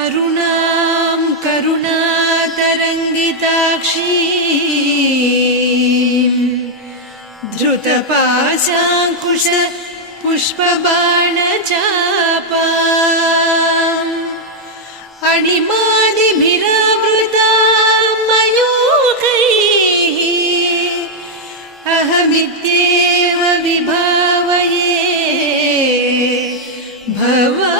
अरुणां करुणातरङ्गिताक्षीं धृतपाशाङ्कुश पुष्पबाणचापाम् अणिमादिभिरावृतां मयूखैः अहमित्येव विभावये भवानी।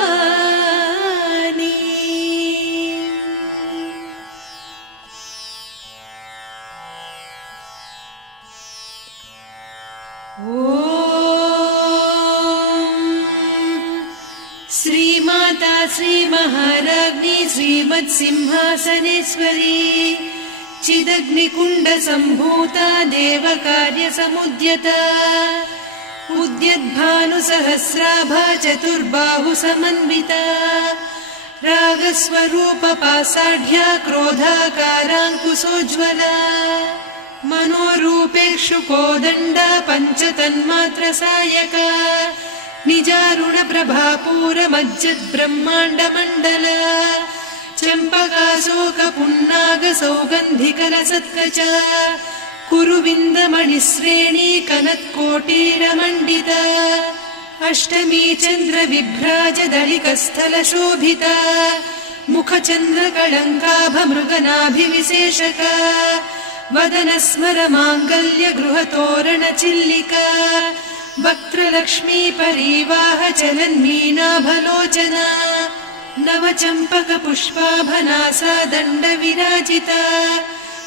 श्रीमाता श्रीमहाराज्ञी श्रीमत्सिंहासनेश्वरी चिदग्निकुण्डसम्भूता देवकार्यसमुद्यता उद्यद्भानुसहस्राभा चतुर्बाहुसमन्विता रागस्वरूपपासाढ्या क्रोधाकाराङ्कुशोज्ज्वला मनोरूपेक्षु कोदण्डा पञ्चतन्मात्रसायका निजारुणप्रभापूरमज्जद्ब्रह्माण्डमण्डला चम्पकाशोकपुन्नागसौगन्धिकलसत्कचा कुरुविन्दमणिश्रेणी कनत्कोटीरमण्डिता अष्टमी चन्द्रविभ्राजदलिकस्थलशोभिता मुखचन्द्रकळङ्काभमृगनाभिविशेषका वदनस्मरमाङ्गल्यगृहतोरणचिल्लिका वक्त्रलक्ष्मी परीवाहचलन्मीनाभलोचना नवचम्पकपुष्पाभनासा दण्डविराजिता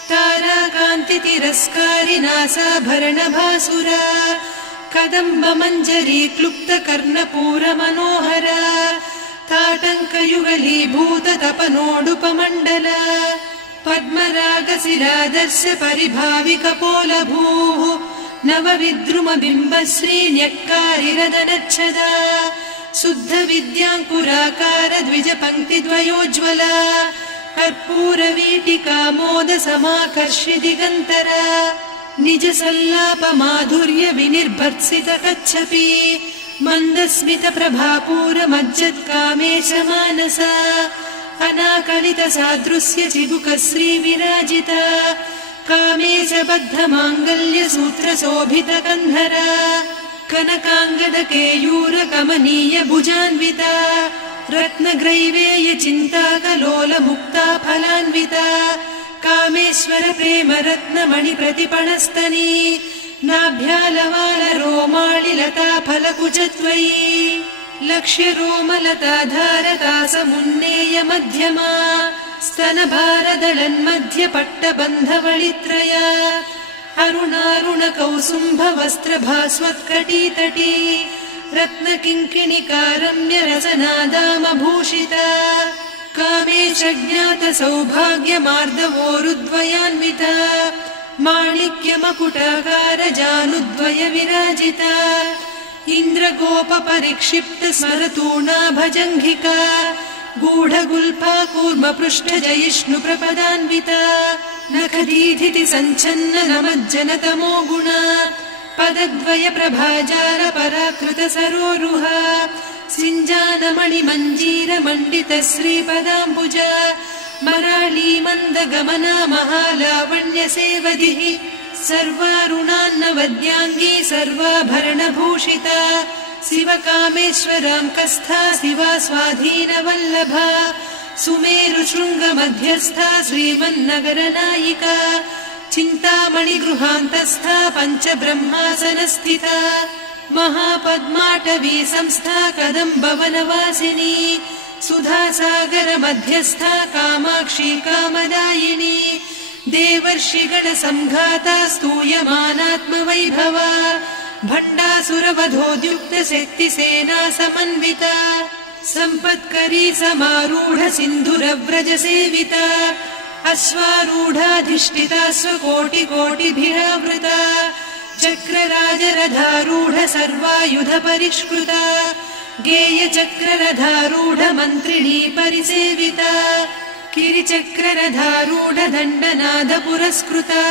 ताराकान्तितिरस्कारिनासाभरणभासुरा कदम्बमञ्जरी क्लुप्तकर्णपूरमनोहरा ताटङ्कयुगलीभूततपनोडुपमण्डला पद्मरागशिरादर्श परिभाविकपोलभूः नवविद्रुमबिम्बश्रीन्यक्कारिरदनच्छदा शुद्धविद्याङ्कुराकार द्विजपङ्क्तिद्वयोज्ज्वला कर्पूरवीटिकामोदसमाकर्षि दिगन्तरा निजसल्लापमाधुर्य विनिर्भर्त्सितकच्छपि मन्दस्मितप्रभापूरमज्जत्कामेशमानसा अनाकलितसादृश्य चिबुकश्रीविराजिता कामेशबद्धमाङ्गल्यसूत्रशोभितकन्धरा कनकाङ्गदकेयूरकमनीय भुजान्विता रत्नग्रैवेयचिन्ताकलोलमुक्ता फलान्विता कामेश्वर प्रेमरत्नमणिप्रतिपणस्तनी नाभ्यालवालरोमाळिलता फलकुचत्वयी लक्ष्यरोमलताधारतासमुन्नेय मध्यमा स्तनभारदळन्मध्यपट्टबन्धवळित्रया अरुणारुणकौसुम्भवस्त्रभास्वत्कटीतटी रत्नकिङ्किणिकारम्यरसनादामभूषिता कामेशज्ञातसौभाग्यमार्दवोरुद्वयान्विता माणिक्यमकुटाकारजानुद्वय विराजिता इन्द्रगोपपरिक्षिप्तस्मरतूणाभजङ्घिका गूढगुल्फा कूर्मपृष्ठजयिष्णुप्रपदान्विता नखदीधिति सञ्छन्न नमज्जनतमो गुणा पदद्वय प्रभाजाल पराकृत सरोरुहा सिञ्जानमणिमञ्जीरमण्डित श्रीपदाम्बुजा मराळी मन्दगमना महालावण्य सेवधिः सर्वारुणान्नवद्याङ्गी सर्वाभरणभूषिता शिवकामेश्वराङ्कस्था शिवा स्वाधीनवल्लभा सुमेरुशृङ्गमध्यस्था श्रीमन्नगरनायिका चिन्तामणिगृहान्तस्था पञ्चब्रह्मासनस्थिता महापद्माटवी संस्था कदम्बवनवासिनी सुधासागरमध्यस्था कामाक्षी कामदायिनी देवर्षिगणसङ्घाता स्तूयमानात्मवैभवा भण्डासुरवधोद्युक्तशक्तिसेना समन्विता सम्पत्करी समारूढ सिन्धुरव्रजसेविता अश्वारूढाधिष्ठिता स्वकोटिकोटिभिरावृता चक्रराजरथारूढ सर्वायुध परिष्कृता गेयचक्ररथारूढ मन्त्रिणी परिसेविता किरिचक्ररथारूढ दण्डनाद पुरस्कृता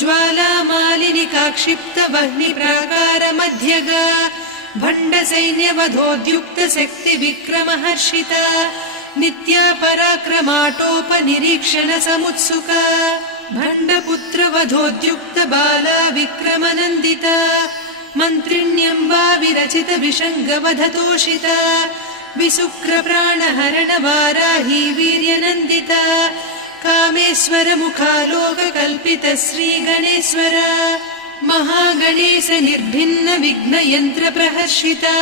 ज्वालामालिनिकाक्षिप्त वह्निप्राकार मध्यगा भण्डसैन्यवधोद्युक्त शक्ति विक्रमहर्षिता नित्या पराक्रमाटोपनिरीक्षण समुत्सुका भण्डपुत्रवधोद्युक्त बाला विक्रमनन्दिता मन्त्रिण्यम्बा विरचित विषङ्गवधतोषिता विशुक्रप्राणहरण वाराही वीर्यनन्दिता कामेश्वर मुखालोककल्पित श्रीगणेश्वर महागणेश निर्भिन्न विघ्नयन्त्र प्रहर्षिता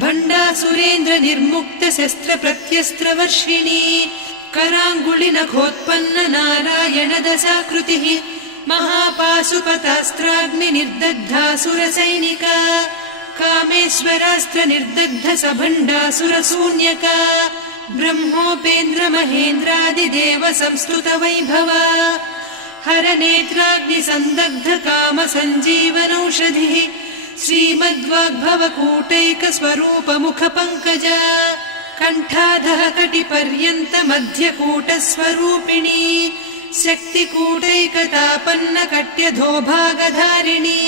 भण्डासुरेन्द्र निर्मुक्त शस्त्र प्रत्यस्त्रवर्षिणी कराङ्गुलि नखोत्पन्न नारायण दशाकृतिः महापाशुपतास्त्राग्नि निर्दग्धासुर सैनिका कामेश्वरास्त्र निर्दग्ध सभण्डासुर शून्यका ब्रह्मोपेन्द्र महेन्द्रादिदेव संस्तुत वैभवा हर नेत्राग्नि संदग्ध काम सञ्जीवनौषधिः श्रीमद्वाग्भव कूटैक स्वरूप मुख पंकजा कण्ठाधः कटिपर्यन्त मध्यकूट स्वरूपिणी शक्तिकूटैकतापन्न कट्यधो भागधारिणी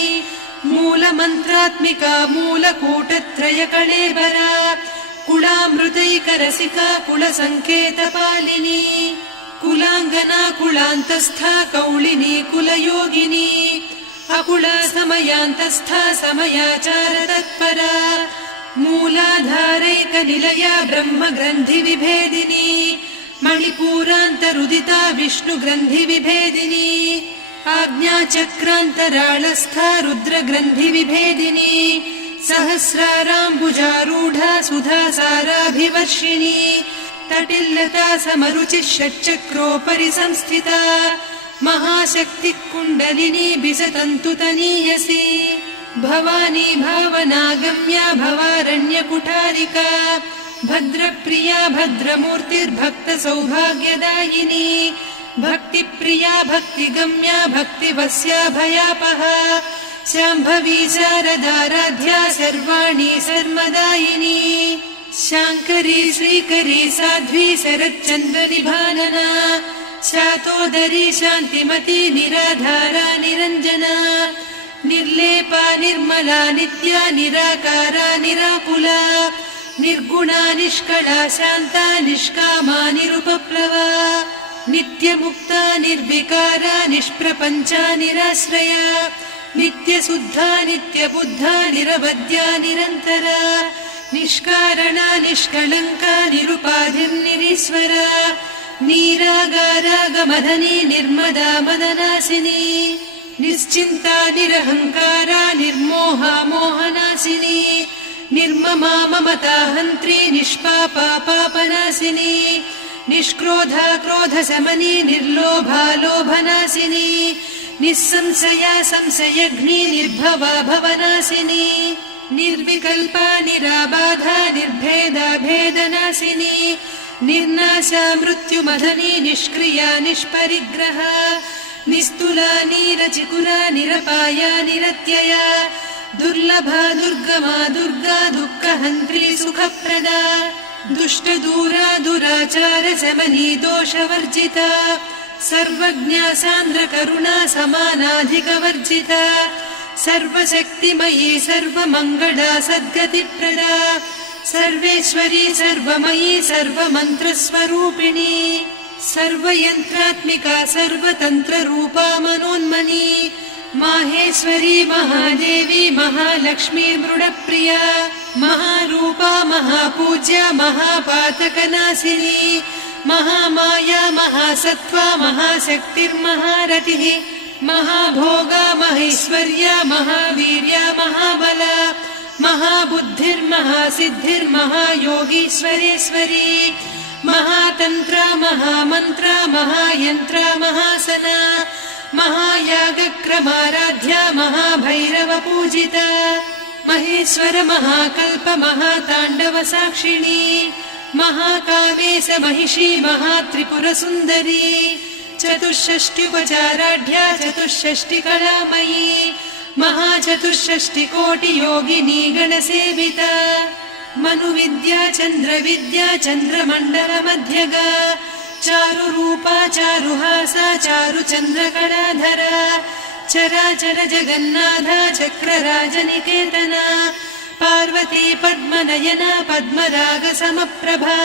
मूलमन्त्रात्मिका मूलकूटत्रय कळेबरा कुलामृतैकरसिका कुलसङ्केतपालिनी कुलाङ्गना कुलान्तस्था कौलिनी कुलयोगिनी अकुला समयान्तस्था समयाचार तत्परा मूलाधारैक निलया ब्रह्म ग्रन्थि विभेदिनी मणिपूरान्तरुदिता विष्णु ग्रन्थि विभेदिनी आज्ञाचक्रान्तराळस्था रुद्र ग्रन्थि विभेदिनी सहस्राराम्बुजारूढा सुधा साराभिवर्षिणी तटिल्लता समरुचिः षट्चक्रोपरि संस्थिता महाशक्ति कुण्डलिनी बिसतन्तुतनीयसी भवानी भावनागम्या भवारण्य कुठारिका भद्रप्रिया भद्रमूर्तिर्भक्त सौभाग्यदायिनी भक्तिप्रिया भक्तिगम्या भक्तिवस्या भयापहा शाम्भवी शारदाराध्या सर्वाणि सर्वदायिनी शाङ्करी श्रीकरी साध्वी शरच्चन्द्र निभानना शातोदरी शान्तिमती निराधारा निरञ्जना निर्लेपा निर्मला नित्या निराकारा निराकुला निर्गुणा निष्कला शान्ता निष्कामा निरुपप्लवा नित्यमुक्ता निर्विकारा निष्प्रपञ्चा निराश्रया नित्यशुद्धा नित्यबुद्धा निरवद्या निरन्तरा निष्कारणा निष्कलङ्का निरुपाधिर्निरीश्वरा नीरागारागमधनी निर्मदा मदनासिनी निश्चिन्ता निरहङ्कारा निर्मोहा मोहनासिनी निर्ममा ममता हन्त्री निष्पापा पापनासिनी निष्क्रोधा क्रोधशमनी निर्लोभा लोभनासिनी निस्संशया संशयघ्नी निर्भवा भवनासिनी निर्विकल्पा निराबाधा निर्भेदा भेदनासिनी निर्नाशा मृत्युमधनी निष्क्रिया निष्परिग्रहा निस्तुला नीरचिकुरा निरपाया निरत्यया दुर्लभा दुर्गमा दुर्गा दुःखहन्त्री सुखप्रदा दुष्टदूरा दुराचार शमनी दोषवर्जिता सर्वज्ञा सान्द्र करुणा समानाधिकवर्जिता सर्वशक्तिमयी सर्वमङ्गला सद्गतिप्रदा सर्वेश्वरी सर्वमयी सर्वमन्त्रस्वरूपिणी सर्वयन्त्रात्मिका सर्वतन्त्ररूपा मनोन्मनी माहेश्वरी महादेवी महालक्ष्मी मृडप्रिया महारूपा महापूज्या महापातकनाशिनी महामाया महासत्त्वा महाशक्तिर्महारतिः महाभोगा महेश्वर्या महावीर्या महाबला महाबुद्धिर्महासिद्धिर्महायोगीश्वरेश्वरी महातन्त्रा महामन्त्रा महायन्त्रा महासना महायागक्रमाराध्या महाभैरव पूजिता महेश्वर महाकल्प महाताण्डव साक्षिणी महाकामेश महिषी महात्रिपुरसुन्दरी चतुष्षष्ट्युपचाराढ्या चतुष्षष्टिकलामयी महाचतुष्षष्टिकोटियोगिनी गणसेविता मनुविद्या चन्द्रविद्या चन्द्रमण्डलमध्यगा चारुरूपा चारुहासा चारुचन्द्रकलाधरा चराचर जगन्नाथा चक्रराजनिकेतना पार्वती पद्मनयना पद्मरागसमप्रभा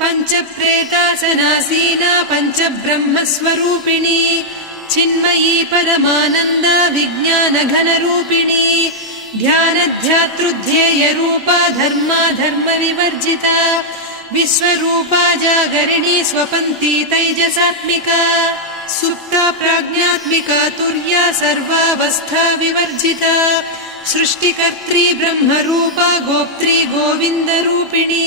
पञ्चप्रेतासनासीना पञ्चब्रह्मस्वरूपिणी चिन्मयी परमानन्दा विज्ञानघनरूपिणी ध्यानध्यातृध्येयरूपा धर्मा धर्मविवर्जिता विश्वरूपा जागरिणी स्वपन्ती तैजसात्मिका सुप्ता प्राज्ञात्मिका तुर्या सर्वावस्था विवर्जिता सृष्टिकर्त्री ब्रह्मरूपा गोप्त्री गोविन्दरूपिणी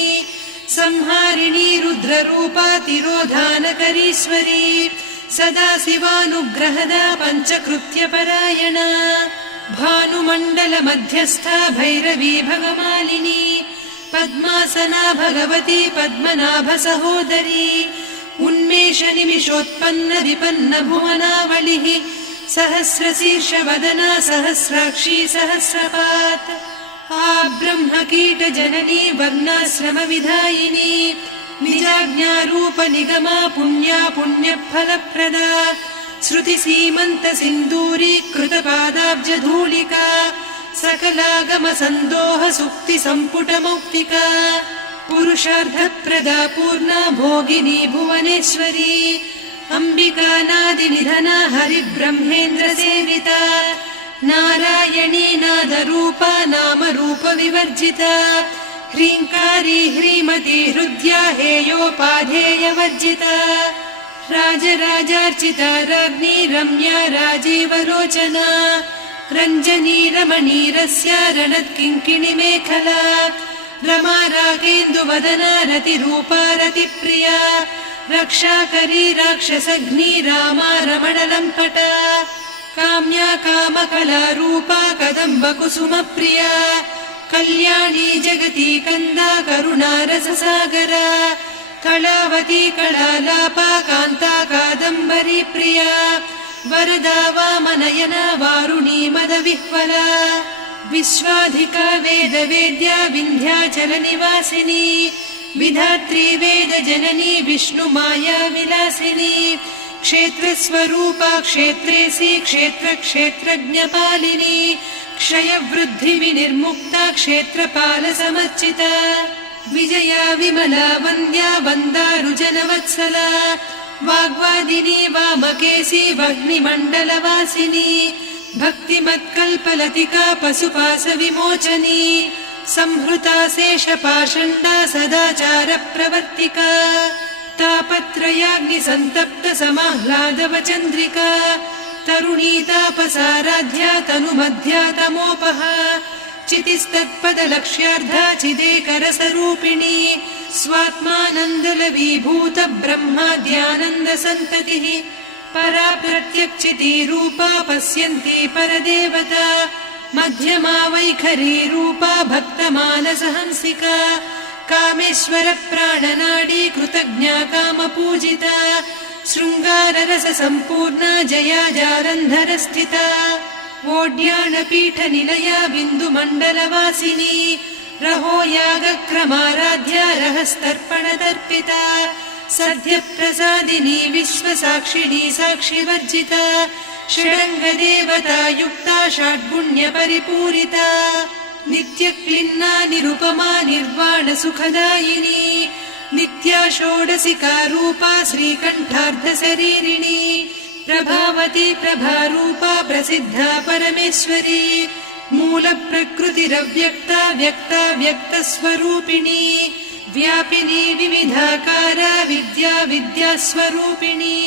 संहारिणी रुद्ररूपा तिरोधानकरीश्वरी सदा शिवानुग्रहदा पञ्चकृत्यपरायणा भानुमण्डलमध्यस्था भैरवी भगमालिनी पद्मासना भगवती पद्मनाभसहोदरी उन्मेषनिमिषोत्पन्न विपन्न भुवनावलिः सहस्रशीर्षवदना सहस्राक्षी सहस्रपात् ब्रह्मकीटजननी वर्णाश्रमविधायिनी निजाज्ञारूपनिगमा पुण्या पुण्यफलप्रदा श्रुतिसीमन्तसिन्दूरीकृतपादाब्जधूलिका सकलागमसन्दोहसुक्तिसम्पुटमौक्तिका पुरुषार्थप्रदा पूर्णा भोगिनी भुवनेश्वरी अम्बिकानादिनिधना हरिब्रह्मेन्द्रसेविता नारायणी नादरूपा नामरूपविवर्जिता ह्रीङ्कारी ह्रीमती हृद्या हेयोपाधेयवर्जिता राजराजार्चिता राज्ञी रम्या राजीवलोचना रञ्जनी रमणीरस्या रणत्किङ्किणिमेखला रमा रागेन्दुवदना रतिरूपा रतिप्रिया रक्षाकरी राक्षसघ्नी रामा रमणलम्पटा काम्या कामकलारूपा कदम्बकुसुमप्रिया कल्याणी जगती कन्दा करुणारससागरा कलावती कलालापा कान्ता कादम्बरी प्रिया वरदा वामनयना वारुणी मदविह्वला विश्वाधिका वेदवेद्या विन्ध्याचलनिवासिनी विधात्री वेदजननी विष्णुमाया विलासिनी क्षेत्रस्वरूपा क्षेत्रेसी क्षेत्रक्षेत्रज्ञपालिनी क्षयवृद्धिविनिर्मुक्ता क्षेत्रपालसमर्चिता विजया विमला वन्द्या वन्दारुजनवत्सला वाग्वादिनी वामकेशी वह्निमण्डलवासिनी भक्तिमत्कल्पलतिका पशुपाशविमोचनी संहृता शेषपाषण्डा सदाचारप्रवर्तिका तापत्रयाग्निसन्तप्त समाह्लादवचन्द्रिका तरुणी तापसाराध्या तनुमध्या तमोपहा चितिस्तत्पदलक्ष्यार्धा चिदेकरसरूपिणी स्वात्मानन्दलवीभूत ब्रह्माद्यानन्दसन्ततिः परा प्रत्यक्षितीरूपा पश्यन्ती परदेवता मध्यमा वैखरी रूपा भक्तमानसहंसिका कामेश्वर प्राणनाडी कृतज्ञा कामपूजिता शृङ्गाररस सम्पूर्णा जया जालन्धरस्थिता वोड्याणपीठनिलया बिन्दुमण्डलवासिनी रहो यागक्रमाराध्या रहस्तर्पणतर्पिता सद्यप्रसादिनी विश्वसाक्षिणी साक्षिवर्जिता षडङ्गदेवता युक्ता षड्गुण्यपरिपूरिता नित्यक्लिन्ना निरुपमा निर्वाणसुखदायिनी नित्या षोडशिका रूपा श्रीकण्ठार्धशरीरिणी प्रभावती प्रभारूपा प्रसिद्धा परमेश्वरी मूलप्रकृतिरव्यक्ता व्यक्ता व्यक्तस्वरूपिणी व्यापिनी विविधाकारा विद्या विद्यास्वरूपिणी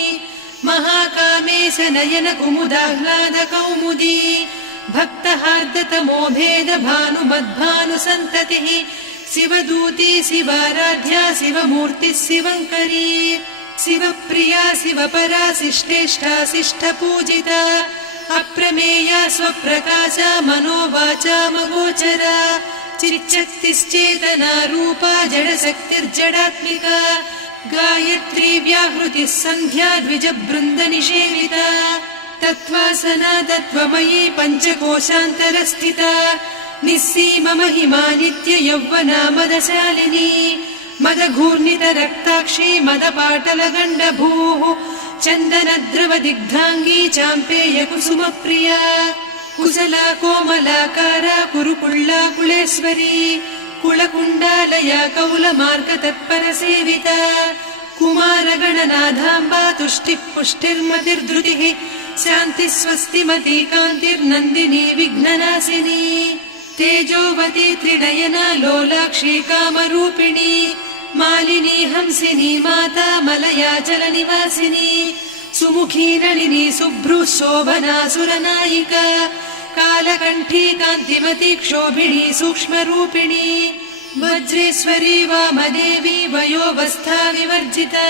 महाकामेश नयन कुमुदाह्लाद कौमुदी भक्तहार्दतमो भेद भानुमद्भानुसन्ततिः शिवदूती शिवाराध्या शिवमूर्तिः शिवङ्करी शिवप्रिया शिवपरा शिष्टेष्टा शिष्टपूजिता अप्रमेया स्वप्रकाशा मनोवाचामगोचरा चिच्चक्तिश्चेतना रूपा जडशक्तिर्जडात्मिका गायत्री व्याहृतिः सन्ध्या द्विजबृन्दनिषेविता तत्त्वासना तत्त्वमयी पञ्चकोशान्तरस्थिता निस्सीम महिमा नित्य यौवना मदशालिनी मदघूर्णितरक्ताक्षी मदपाटलगण्डभूः चन्दनद्रवदिग्धाङ्गी चाम्पेय कुसुमप्रिया कुशला कोमलाकारा कुरुकुळ्ळा कुलेश्वरी कुलकुण्डालया कौलमार्ग तत्परसेविता कुमारगणनाथाम्बा तुष्टिः पुष्टिर्मतिर्धृतिः शान्तिः स्वस्तिमती कान्तिर्नन्दिनी विघ्ननाशिनी तेजोवती त्रिनयना लोलाक्षी कामरूपिणी मालिनी हंसिनी माता मलया जलनिवासिनी सुमुखी नलिनी शुभ्रुः शोभना सुरनायिका कालकण्ठी कान्तिमती क्षोभिणी सूक्ष्मरूपिणी वज्रेश्वरी वामदेवी वयोवस्था विवर्जिता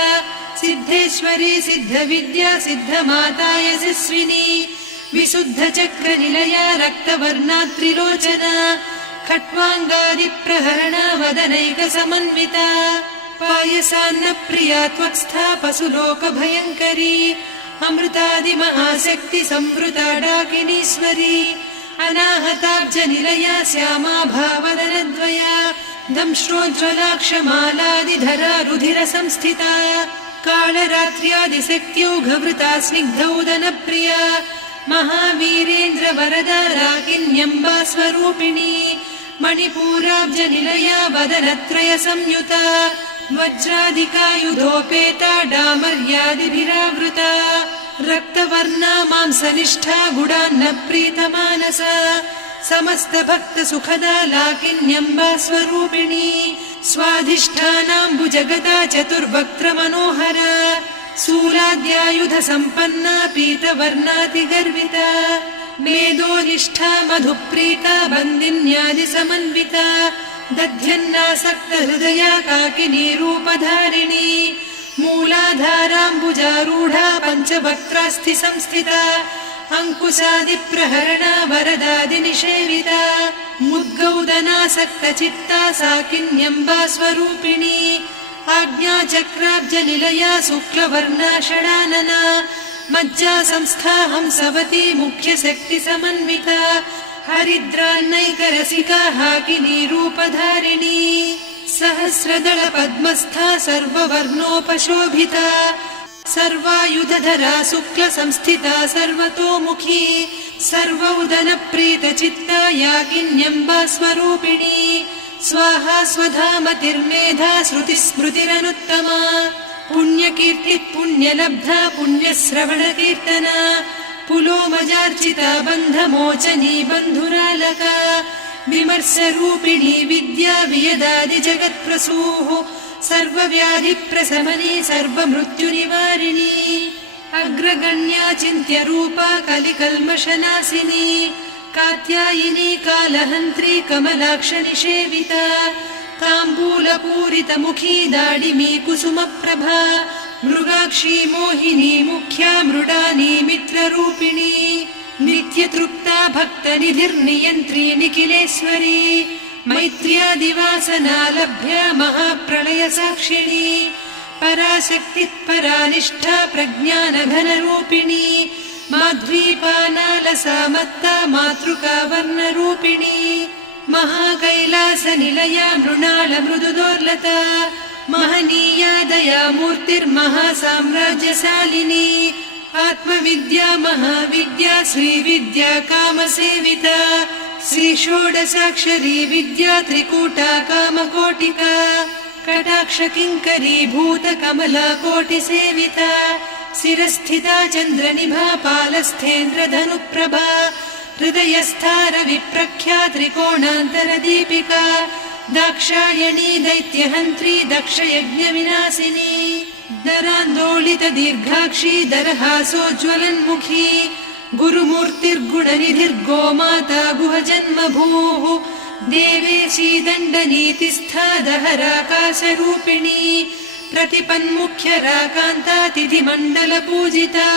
सिद्धेश्वरी सिद्धविद्या सिद्धमाता यशस्विनी विशुद्धचक्रनिलया रक्तवर्णा त्रिलोचना खट्वाङ्गादिप्रहरणा वदनैकसमन्विता पायसान्नप्रिया त्वक्स्था पशुलोकभयङ्करी अमृतादिमहाशक्ति संवृता डाकिनीश्वरी अनाहताब्जनिलया श्यामा भावदनद्वया दंश्रोज्ज्वलाक्षमालादिधरा रुधिरसंस्थिता कालरात्र्यादिशक्त्यौघवृता स्निग्धौदनप्रिया महावीरेन्द्रवरदा राकिन्यम्बा स्वरूपिणी मणिपूराब्जनिलया वदनत्रय संयुता वज्राधिकायुधोपेता डामर्यादिभिरावृता रक्तवर्णा मांसनिष्ठा गुडान्नप्रीतमानसा समस्तभक्तसुखदा लाकिन्यम्बा स्वरूपिणी स्वाधिष्ठानाम्बुजगदा चतुर्वक्त्रमनोहरा शूलाद्यायुधसम्पन्ना पीतवर्णातिगर्विता मेदोनिष्ठा मधुप्रीता बन्दिन्यादिसमन्विता दध्यन्नासक्तहृदया काकिनी रूपधारिणी मूलाधाराम्बुजारूढा पञ्चवक्त्रास्थि संस्थिता अङ्कुशादिप्रहरणा वरदादिनिषेविता मुद्गौदनासक्तचित्ता साकिन्यम्बा स्वरूपिणी आज्ञाचक्राब्जनिलया शुक्लवर्णा षडानना मज्जा संस्था हंसवती मुख्यशक्तिसमन्विता हरिद्रान्नैकरसिका हाकिनी रूपधारिणी सहस्रदल पद्मस्था सर्ववर्णोपशोभिता सर्वायुधधरा शुक्लसंस्थिता सर्वतोमुखी सर्वौदनप्रीतचित्ता याकिन्यम्बा स्वरूपिणी स्वाहा स्वधामतिर्मेधा श्रुतिस्मृतिरनुत्तमा पुण्यकीर्तिः पुण्यलब्धा पुण्यश्रवणकीर्तना पुलोमजार्चिता बन्धमोचनी बन्धुरालका विमर्शरूपिणी विद्या वियदादिजगत्प्रसूः सर्वव्याधिप्रशमनी सर्वमृत्युनिवारिणी अग्रगण्या चिन्त्यरूपा कलिकल्मषनाशिनी कात्यायिनी कालहन्त्री कमलाक्षनिषेविता ताम्बूलपूरितमुखी दाडिमी कुसुमप्रभा मृगाक्षी मोहिनी मुख्या मृडानी मित्ररूपिणी नित्यतृप्ता भक्तनिधिर्नियन्त्री निखिलेश्वरी मैत्र्यादिवासना लभ्या महाप्रलयसाक्षिणी पराशक्तिः परानिष्ठा प्रज्ञानघनरूपिणी माध्वीपानालसामत्ता मातृका वर्णरूपिणी महाकैलासनिलया मृणालमृदुदोर्लता महनीया दयामूर्तिर्महासाम्राज्यशालिनी आत्मविद्या महाविद्या श्रीविद्या कामसेविता श्रीषोडशाक्षरी विद्या त्रिकूटा कामकोटिका कटाक्षकिङ्करी भूतकमला कोटिसेविता शिरस्थिता चन्द्रनिभा पालस्थेन्द्रधनुप्रभा हृदयस्था रविप्रख्या त्रिकोणान्तरदीपिका दाक्षायणी दैत्यहन्त्री दक्षयज्ञविनाशिनी दरान्दोलितदीर्घाक्षी दरहासोज्ज्वलन्मुखी गुरुमूर्तिर्गुणनिधिर्गोमाता गुहजन्मभूः देवेशी दण्डनीतिस्था दहराकाशरूपिणी प्रतिपन्मुख्यराकान्ता तिथिमण्डलपूजिता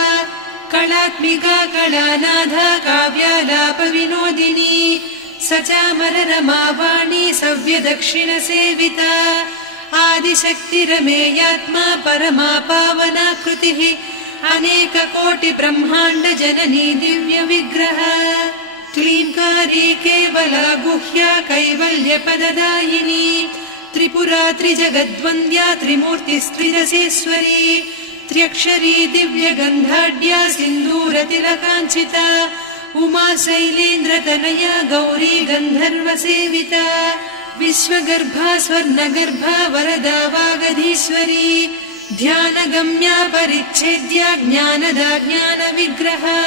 कलात्मिका कलानाथा काव्यालापविनोदिनी सचामररमावाणी सव्यदक्षिणसेविता आदिशक्तिरमेयात्मा परमा पावनाकृतिः अनेककोटिब्रह्माण्डजननी दिव्यविग्रह क्लीङ्कारी केवला गुह्या कैवल्यपददायिनी त्रिपुरा त्रिजगद्वन्द्या त्रिमूर्तिस्त्रिदशेश्वरी त्र्यक्षरी दिव्यगन्धाढ्या सिन्दूरतिलकाञ्चिता उमा शैलेन्द्रतनया गौरी गन्धर्वसेविता विश्वगर्भा स्वर्णगर्भा वरदा वागधीश्वरी ध्यानगम्या परिच्छेद्या ज्ञानदा ज्ञानविग्रहा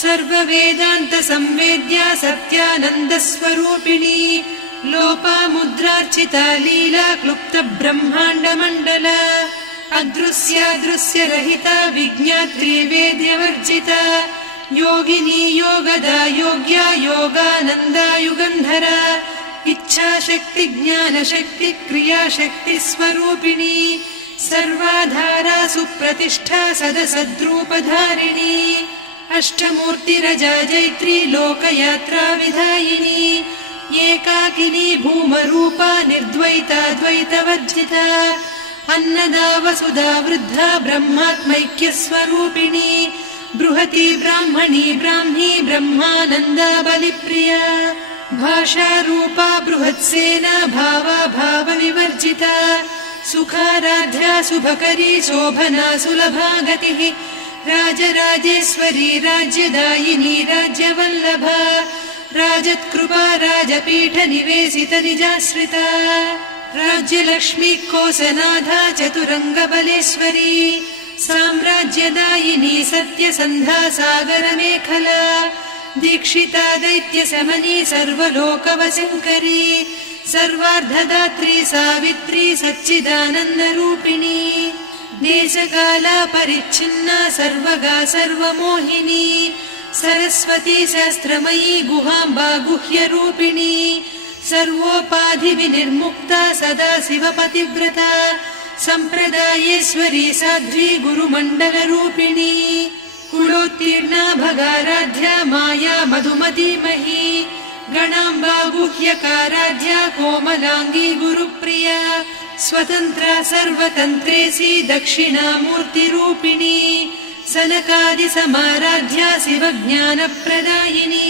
सर्ववेदान्तसंवेद्या सत्यानन्दस्वरूपिणी लोपामुद्रार्चिता लीला क्लुप्तब्रह्माण्डमण्डला अदृश्यादृश्यरहिता विज्ञात्री वेद्यवर्जिता योगिनी योगदा योग्या योगानन्दा युगन्धरा इच्छाशक्ति ज्ञानशक्ति क्रियाशक्ति स्वरूपिणी सर्वाधारा सुप्रतिष्ठा सदसद्रूपधारिणी अष्टमूर्तिरजा जैत्री लोकयात्रा विधायिनी एकाकिनी भूमरूपा निर्द्वैता द्वैतवर्जिता अन्नदा वसुधा वृद्धा ब्रह्मात्मैक्यस्वरूपिणी बृहती ब्राह्मणी ब्राह्मी ब्रह्मानन्दा बलिप्रिया भाषारूपा बृहत्सेना भावा भावविवर्जिता सुखाराध्या शुभकरी शोभना सुलभा गतिः राजराजेश्वरी राज्यदायिनी राज्यवल्लभा राजत्कृपा राजपीठ निवेशित निजाश्रिता राज्यलक्ष्मी कोसनाधा चतुरङ्गबलेश्वरी साम्राज्यदायिनी सत्यसन्धा सागरमेखला दीक्षिता दैत्यशमनी सर्वलोकवशङ्करी सर्वार्धदात्री सावित्री सच्चिदानन्दरूपिणी देशकाला परिच्छिन्ना सर्वगा सर्वमोहिनी सरस्वती शास्त्रमयी गुहाम्बा गुह्यरूपिणी सर्वोपाधिविनिर्मुक्ता सदा शिवपतिव्रता सम्प्रदायेश्वरी साध्वी गुरुमण्डलरूपिणी कुलोत्तीर्णा भगाराध्या माया मधुमतीमही गणाम्बा गुह्यकाराध्या कोमलाङ्गी गुरुप्रिया स्वतन्त्रा सर्वतन्त्रेसी दक्षिणामूर्तिरूपिणी सनकादिसमाराध्या शिवज्ञानप्रदायिनी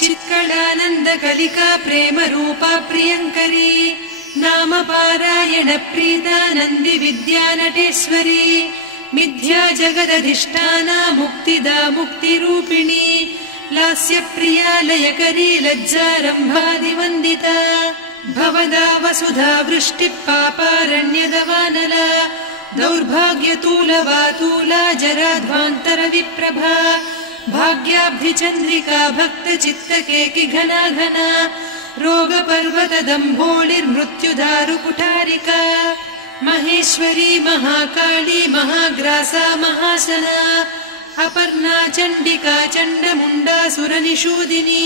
चित्कलानन्दकलिका प्रेमरूपा प्रियङ्करी नामपारायणप्रीता नन्दिविद्यानटेश्वरी मिथ्या जगदधिष्ठाना मुक्तिदा मुक्तिरूपिणी लास्यप्रिया लयकरी लज्जारम्भादिवन्दिता भवदा वसुधा वृष्टिः पापारण्यदवानला दौर्भाग्यतूलवातूला जराध्वान्तरविप्रभा भाग्याब्धिचन्द्रिका भक्तचित्तकेकि घना घना रोगपर्वतदम्भोळिर्मृत्युदारुकुठारिका महेश्वरी महाकाली महाग्रासा महाशना अपर्णा चण्डिका चण्डमुण्डा सुरनिषूदिनी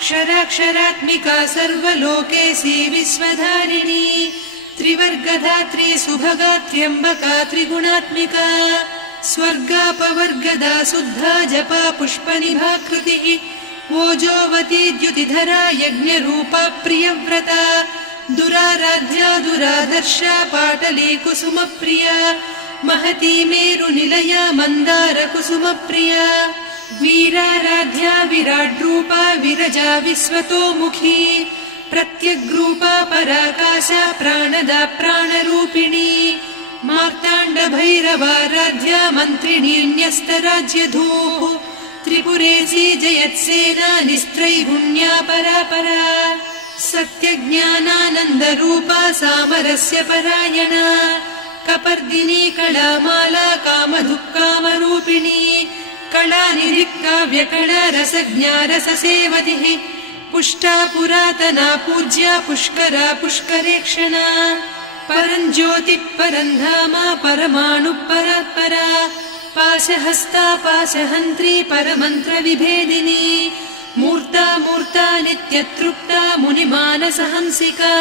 क्षराक्षरात्मिका सर्वलोकेशी विश्वधारिणी त्रिवर्गधात्री सुभगा त्र्यम्बका त्रिगुणात्मिका स्वर्गापवर्गदा शुद्धा जपा पुष्पनिभाकृतिः ओजोवती द्युतिधरा यज्ञरूपा प्रियव्रता दुराराध्या दुरादर्शा पाटली कुसुमप्रिया महती मेरुनिलया मन्दार कुसुमप्रिया वीराराध्या विराड्रूपा विरजा विश्वतोमुखी प्रत्यग्रूपा पराकाशा प्राणदा प्राणरूपिणी मार्ताण्डभैरवाराध्या मन्त्रिणी न्यस्तराज्यधूः त्रिपुरेशी जयत्सेना निस्त्रैगुण्या परापरा सत्यज्ञानानन्दरूपा सामरस्य परायणा कपर्दिनी कलामाला कामधुक्कामरूपिणी कलानिधिकाव्यकला रसज्ञा रससेवतिः पुष्टा पुरातना पूज्या पुष्करा पुष्करेक्षणा परञ्ज्योतिः परन्धामा परमाणुः परात्परा पाशहस्ता पाशहन्त्री परमन्त्रविभेदिनी मूर्ता मूर्ता नित्यतृप्ता मुनिमानसहंसिका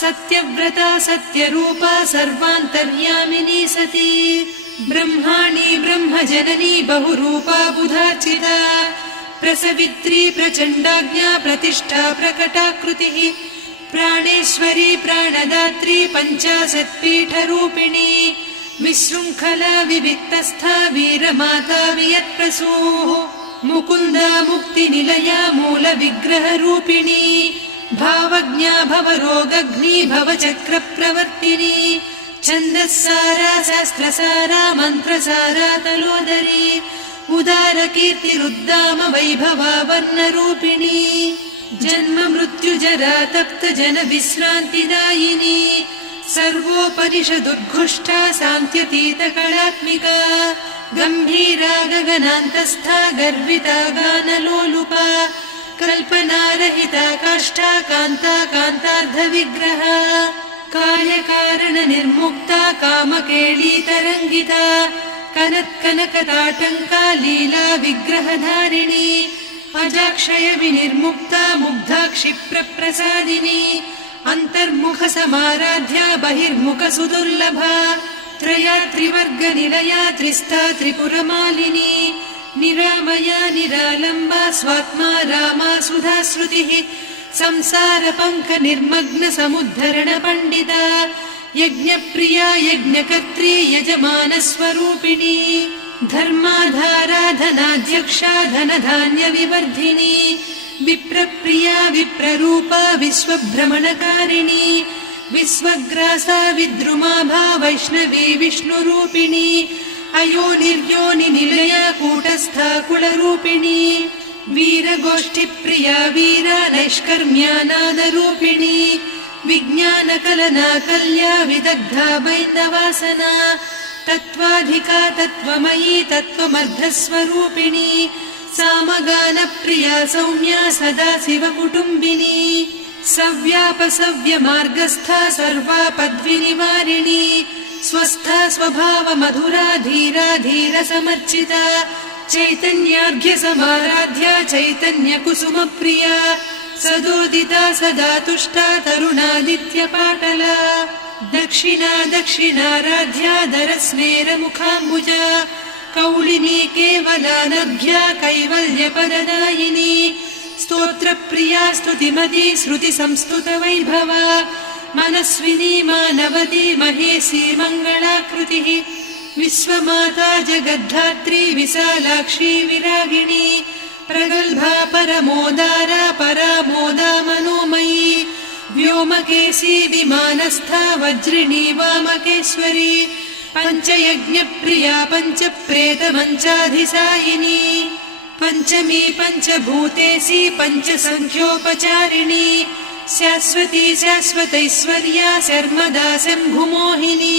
सत्यव्रता सत्यरूपा सर्वान्तर्यामिनी सती ब्रह्माणी ब्रह्मजननी बहुरूपा बुधार्चिता प्रसवित्री प्रचण्डाज्ञा प्रतिष्ठा प्रकटाकृतिः प्राणेश्वरी प्राणदात्री पञ्चाशत्पीठरूपिणी विशृङ्खला विविक्तस्था वीरमाता वियत्प्रसूः मुकुन्दा मुक्तिनिलया मूलविग्रहरूपिणी भावज्ञा भवरोगघ्नी भवचक्रप्रवर्तिनी छन्दस्सारा शास्त्रसारा मन्त्रसारा तलोदरी उदारकीर्तिरुद्दाम वैभवावर्णरूपिणी जन्म मृत्युजरा तप्त जन विश्रान्तिदायिनी सर्वोपनिषदुद्घुष्टा सान्त्यतीतकलात्मिका गम्भीरा गगनान्तस्था गर्विता गानलोलुपा कल्पनारहिता काष्ठा कान्ता कान्तार्धविग्रहा कायकारण निर्मुक्ता कामकेळीतरङ्गिता कनत्कनकताटङ्का लीला विग्रहधारिणी अजाक्षय विनिर्मुक्ता मुग्धा क्षिप्रप्रसादिनी अन्तर्मुख समाराध्या बहिर्मुख सुदुर्लभा त्रया त्रिवर्गनिलया त्रिस्था त्रिपुरमालिनी निरामया निरालम्बा स्वात्मा रामा सुधाश्रुतिः संसारपङ्क निर्मग्न समुद्धरण पण्डिता यज्ञप्रिया यज्ञकर्त्री यजमानस्वरूपिणी धर्माधाराधनाध्यक्षा धनधान्यविवर्धिनी विप्रप्रिया विप्ररूपा विश्वभ्रमणकारिणी विश्वग्रासा विद्रुमाभा वैष्णवी विष्णुरूपिणी अयोनिर्योनिनिलया कूटस्था कुलरूपिणी वीरगोष्ठिप्रिया वीरा नैष्कर्म्यानादरूपिणी विज्ञानकलना कल्या विदग्धा बैन्दवासना तत्त्वाधिका तत्त्वमयी तत्त्वमर्धस्वरूपिणी सामगानप्रिया सौम्या सदा शिवकुटुम्बिनी सव्यापसव्यमार्गस्था सर्वापद्विनिवारिणी स्वस्था स्वभाव मधुरा धीरा धीर समर्चिता चैतन्यार्घ्य समाराध्या चैतन्य कुसुम प्रिया सदोदिता सदा तुष्टा तरुणादित्य पाटला दक्षिणा दक्षिणाराध्या दरस्मेर मुखाम्बुजा कौलिनी केवलानभ्या कैवल्य पददायिनी स्तोत्र प्रिया स्तुतिमती श्रुति संस्तुत वैभवा मनस्विनी मानवती महेशी मङ्गलाकृतिः विश्वमाता जगद्धात्री विशालाक्षी विरागिणी प्रगल्भा परमोदारा परामोदा मनोमयी व्योमकेशी विमानस्था वज्रिणी वामकेश्वरी पञ्चयज्ञप्रिया पञ्चप्रेतमञ्चाधिसायिनी पञ्चमी पञ्चभूतेशी पञ्चसङ्ख्योपचारिणी शाश्वती शाश्वतैश्वर्या शर्मदा शम्भुमोहिनी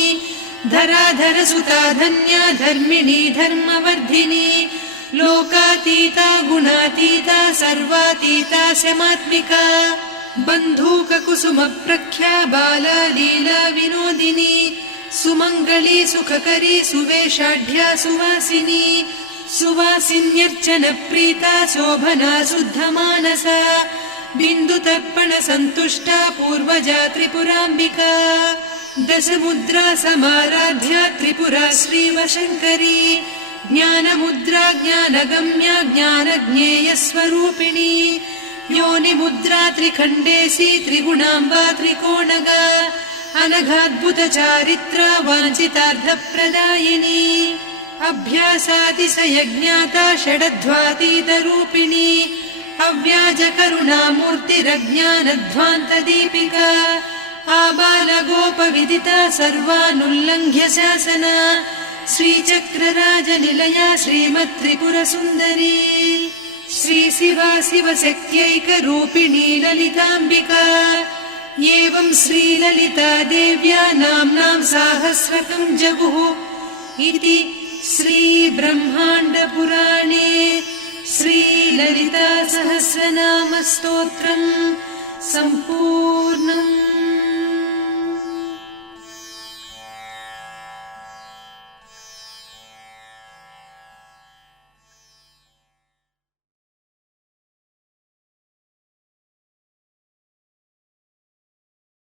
धराधरसुता धन्या धर्मिणी धर्मवर्धिनी लोकातीता गुणातीता सर्वातीता शमात्मिका बन्धूककुसुमप्रख्या बाला लीला विनोदिनी सुमङ्गली सुखकरी सुवेशाढ्या सुवासिनी सुवासिन्यर्चनप्रीता शोभना शुद्धमानसा बिन्दुतर्पण सन्तुष्टा पूर्वजा त्रिपुराम्बिका दशमुद्रा समाराध्या त्रिपुरा श्रीवशङ्करी ज्ञानमुद्रा ज्ञानगम्या ज्ञानज्ञेयस्वरूपिणी योनिमुद्रा त्रिखण्डेशी त्रिगुणाम्बा त्रिकोणगा अनघाद्भुतचारित्रा वाञ्छितार्थप्रदायिनी अभ्यासातिशयज्ञाता षडध्वातीतरूपिणी अव्याजकरुणामूर्तिरज्ञानध्वान्तदीपिका आबालगोपविदिता सर्वानुल्लङ्घ्य शासना श्रीचक्रराजनिलया श्रीमत्त्रिपुरसुन्दरी श्रीशिवा शिवशक्त्यैकरूपिणी ललिताम्बिका एवं श्रीललिता देव्या नाम्नां साहस्रकं जगुः इति श्रीब्रह्माण्डपुराणे श्रीललिता सहस्रनामस्तोत्रम् सम्पूर्णम्।